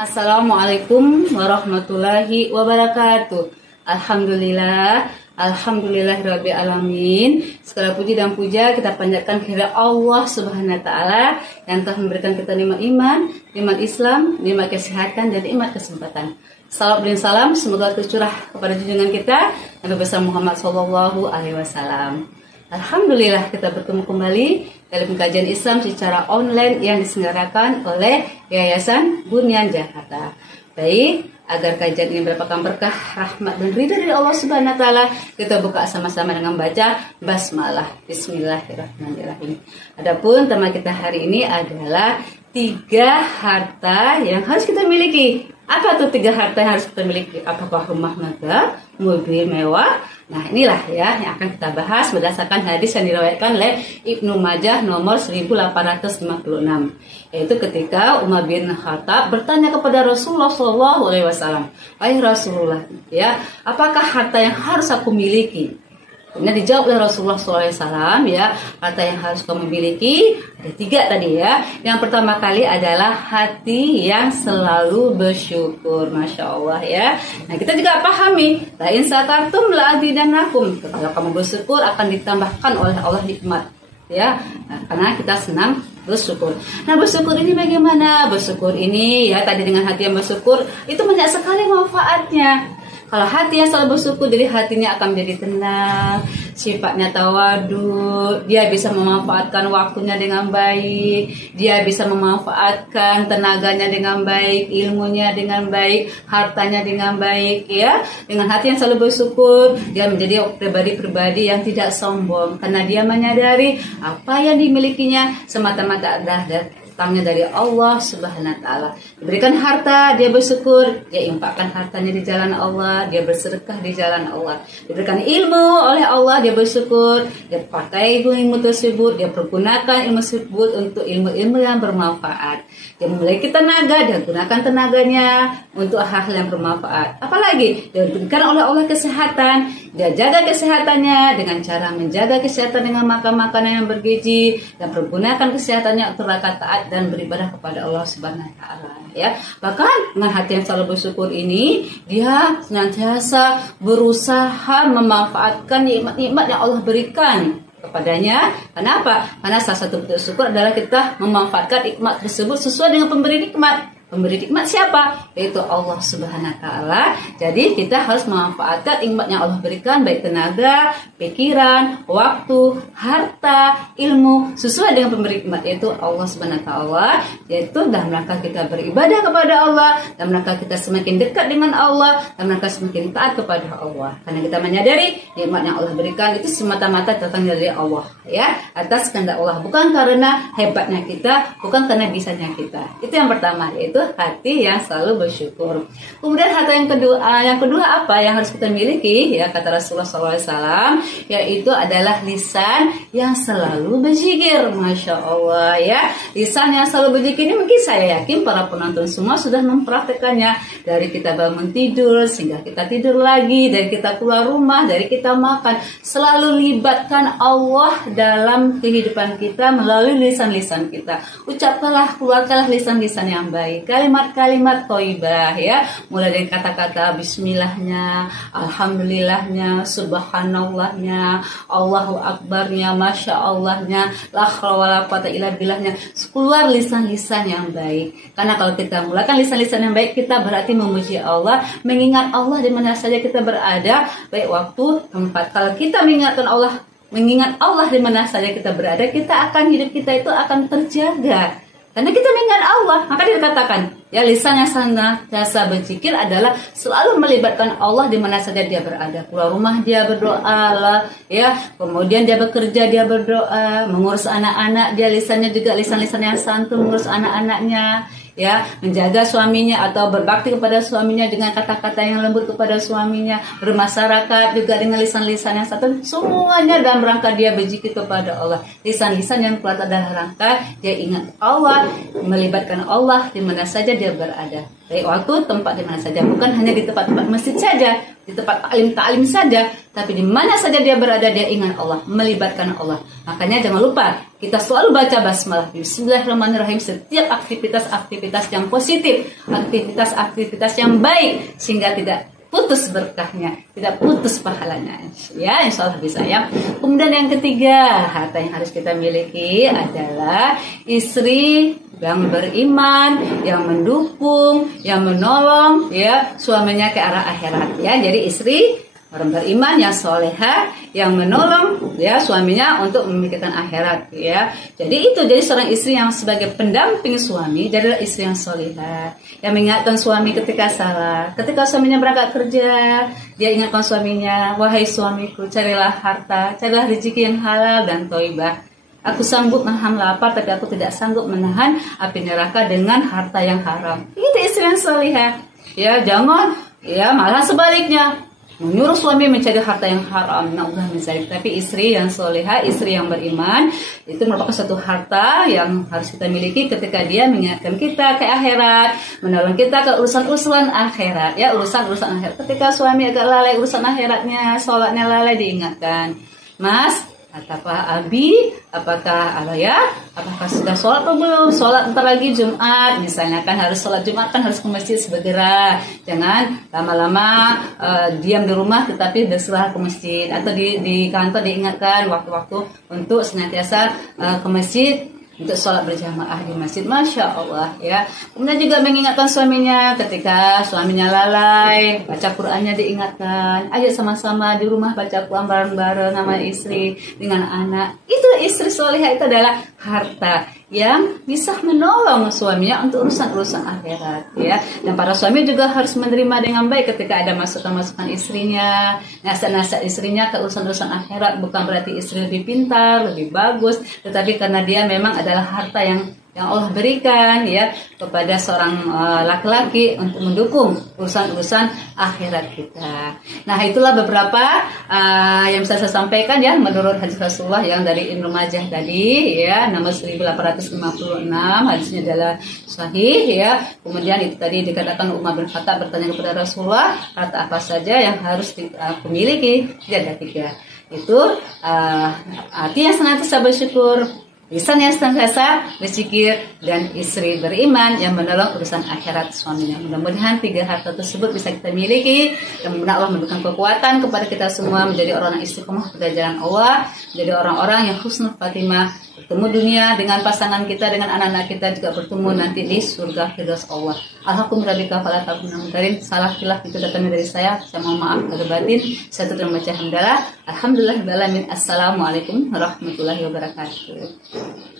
Assalamualaikum warahmatullahi wabarakatuh. Alhamdulillahirabbil alamin. Segala puji dan puja kita panjatkan kepada Allah Subhanahu wa taala yang telah memberikan kita nikmat iman, nikmat Islam, nikmat kesehatan dan nikmat kesempatan. Salam dan salam semoga tercurah kepada junjungan kita Nabi besar Muhammad sallallahu alaihi wasallam. Alhamdulillah kita bertemu kembali dalam kajian Islam secara online yang diselenggarakan oleh Yayasan Bunyan Jakarta. Baik, agar kajian ini mendapatkan berkah, rahmat dan ridha dari Allah Subhanahu wa taala, kita buka sama-sama dengan baca basmalah. Bismillahirrahmanirrahim. Adapun tema kita hari ini adalah 3 harta yang harus kita miliki. Apa tuh 3 harta yang harus kita miliki? Apakah rumah megah, mobil mewah? Nah, inilah ya yang akan kita bahas berdasarkan hadis yang diriwayatkan oleh Ibnu Majah nomor 1856. Yaitu ketika Umar bin Khattab bertanya kepada Rasulullah SAW, "Wahai Rasulullah, ya, apakah harta yang harus aku miliki?" Kemudian dijawab oleh Rasulullah SAW, ya, harta yang harus kamu miliki ada 3 tadi ya. Yang pertama kali adalah hati yang selalu bersyukur, masya Allah ya. Nah kita juga pahami, la in sakartum la azidannakum. Kalau kamu bersyukur akan ditambahkan oleh Allah nikmat, ya. Nah, karena kita senang bersyukur. Nah bersyukur ini bagaimana? Bersyukur ini ya tadi dengan hati yang bersyukur itu banyak sekali manfaatnya. Kalau hati yang selalu bersyukur, jadi hatinya akan menjadi tenang, sifatnya tawadu, dia bisa memanfaatkan waktunya dengan baik, dia bisa memanfaatkan tenaganya dengan baik, ilmunya dengan baik, hartanya dengan baik, ya. Dengan hati yang selalu bersyukur, dia menjadi pribadi-pribadi yang tidak sombong, karena dia menyadari apa yang dimilikinya semata-mata adalah datangnya dari Allah Subhanahu wa taala. Diberikan harta, dia bersyukur, dia infakkan hartanya di jalan Allah, dia bersedekah di jalan Allah. Diberikan ilmu oleh Allah, dia bersyukur, dia pakai ilmu tersebut, dia pergunakan ilmu tersebut untuk ilmu-ilmu yang bermanfaat. Dia memiliki tenaga, dia gunakan tenaganya untuk hal-hal yang bermanfaat. Apalagi dia diberikan oleh Allah kesehatan, dia jaga kesehatannya dengan cara menjaga kesehatan dengan makan makanan yang bergizi dan pergunakan kesehatannya untuk taat dan beribadah kepada Allah Subhanahu wa taala, ya. Bahkan dengan hati yang selalu bersyukur ini, dia senantiasa berusaha memanfaatkan nikmat-nikmat yang Allah berikan kepadanya. Kenapa? Karena salah satu bentuk syukur adalah kita memanfaatkan nikmat tersebut sesuai dengan pemberi nikmat. Pemberi nikmat siapa? Yaitu Allah Subhanahu wa taala. Jadi kita harus memanfaatkan nikmat yang Allah berikan, baik tenaga, pikiran, waktu, harta, ilmu sesuai dengan pemberi nikmat, yaitu Allah Subhanahu wa taala, yaitu dalam rangka kita beribadah kepada Allah, dalam rangka kita semakin dekat dengan Allah, dalam rangka semakin taat kepada Allah. Karena kita menyadari nikmat yang Allah berikan itu semata-mata datang dari Allah, ya, atas kehendak Allah, bukan karena hebatnya kita, bukan karena bisanya kita. Itu yang pertama, yaitu hati yang selalu bersyukur. Kemudian harta yang kedua apa yang harus kita miliki, ya, kata Rasulullah SAW, yaitu adalah lisan yang selalu berzikir. Masya Allah, ya, lisan yang selalu berzikir ini mungkin saya yakin para penonton semua sudah mempraktekannya dari kita bangun tidur sehingga kita tidur lagi, dari kita keluar rumah, dari kita makan, selalu libatkan Allah dalam kehidupan kita melalui lisan-lisan kita. Ucapkanlah, keluarkanlah lisan-lisan yang baik, kalimat-kalimat thayyibah, ya, mulai dari kata-kata bismillahnya, alhamdulillahnya, subhanallahnya, Allahu akbarnya, masya Allahnya, la haula wala quwata illa billahnya. Keluar lisan-lisan yang baik. Karena kalau kita mulakan lisan-lisan yang baik, kita berarti memuji Allah, mengingat Allah di mana saja kita berada, baik waktu, tempat. Kalau kita mengingat Allah di mana saja kita berada, kita akan, hidup kita itu akan terjaga. Karena kita mengingat Allah, maka dikatakan, ya, lisan yang senantiasa berzikir adalah selalu melibatkan Allah di mana saja dia berada. Keluar rumah dia berdoa, ya, kemudian dia bekerja dia berdoa, mengurus anak-anak dia lisannya juga lisan-lisan yang santun mengurus anak-anaknya, ya, menjaga suaminya atau berbakti kepada suaminya dengan kata-kata yang lembut kepada suaminya, bermasyarakat juga dengan lisan-lisan yang santun, semuanya dalam rangka dia berzikir kepada Allah. Lisan-lisan yang keluar adalah rangka dia ingat Allah, melibatkan Allah di mana saja dia berada, baik waktu, tempat, di mana saja, bukan hanya di tempat-tempat masjid saja, di tempat taklim saja, tapi di mana saja dia berada dia ingat Allah, melibatkan Allah. Makanya jangan lupa kita selalu baca basmalah, bismillahirrahmanirrahim, setiap aktivitas-aktivitas yang positif, aktivitas-aktivitas yang baik, sehingga tidak putus berkahnya, tidak putus pahalanya. Ya, insya Allah bisa ya. Kemudian yang ketiga, harta yang harus kita miliki adalah istri yang beriman, yang mendukung, yang menolong ya suaminya ke arah akhirat ya. Jadi istri orang beriman yang soleha, yang menolong ya suaminya untuk memikirkan akhirat ya. Jadi seorang istri yang sebagai pendamping suami, jadilah istri yang soleha, yang mengingatkan suami ketika salah. Ketika suaminya berangkat kerja, dia ingatkan suaminya, wahai suamiku, carilah harta, carilah rezeki yang halal dan thayyibah. Aku sanggup menahan lapar, tapi aku tidak sanggup menahan api neraka dengan harta yang haram. Itu istri yang soleha. Ya, jangan ya malah sebaliknya menyuruh suami mencari harta yang haram. Na'udzubillah min dzalik. Tapi istri yang soleha, istri yang beriman, itu merupakan satu harta yang harus kita miliki ketika dia mengingatkan kita ke akhirat, menolong kita ke urusan-urusan akhirat ya, urusan-urusan akhirat. Ketika suami agak lalai urusan akhiratnya, sholatnya lalai, diingatkan, Mas, apakah Abi, apakah apakah sudah sholat atau belum? Sholat ntar lagi Jumat, misalnya kan harus sholat Jumat, kan harus ke masjid segera. Jangan lama-lama diam di rumah tetapi berserah ke masjid. Atau di kantor diingatkan waktu-waktu untuk senantiasa ke masjid, untuk sholat berjamaah di masjid. Masya Allah ya. Kemudian juga mengingatkan suaminya ketika suaminya lalai, baca Qurannya diingatkan, ayo sama-sama di rumah baca Quran bareng-bareng sama istri dengan anak. Itu istri soleha, itu adalah harta yang bisa menolong suaminya untuk urusan-urusan akhirat ya. Dan para suami juga harus menerima dengan baik ketika ada masukan-masukan istrinya, nasihat-nasihat istrinya ke urusan-urusan akhirat. Bukan berarti istri lebih pintar, lebih bagus, tetapi karena dia memang adalah harta yang Allah berikan ya kepada seorang laki-laki untuk mendukung urusan-urusan akhirat kita. Nah, itulah beberapa yang bisa saya sampaikan ya menurut hadis Rasulullah yang dari Ibnu Majah tadi ya, nomor 1856. Hadisnya adalah sahih ya. Kemudian itu tadi dikatakan Umar bin Khattab bertanya kepada Rasulullah, harta apa saja yang harus aku miliki? Dia ada 3. Itu hati yang senantiasa bersyukur, lisan yang senantiasa berzikir, dan istri beriman yang menolong urusan akhirat suaminya. Mudah-mudahan 3 harta tersebut bisa kita miliki, dan mudah Allah memberikan kekuatan kepada kita semua menjadi orang yang istiqomah pada jalan Allah, menjadi orang-orang yang husnul khatimah, bertemu dunia dengan pasangan kita, dengan anak-anak kita, juga bertemu nanti di surga firdaus Allah. Alhamdulillah fala takuna mutarin. Salah khilaf itu datangnya dari saya mohon maaf lahir batin. Saya tutup membaca hamdalah. Alhamdulillahirabbil alamin. Assalamualaikum warahmatullahi wabarakatuh.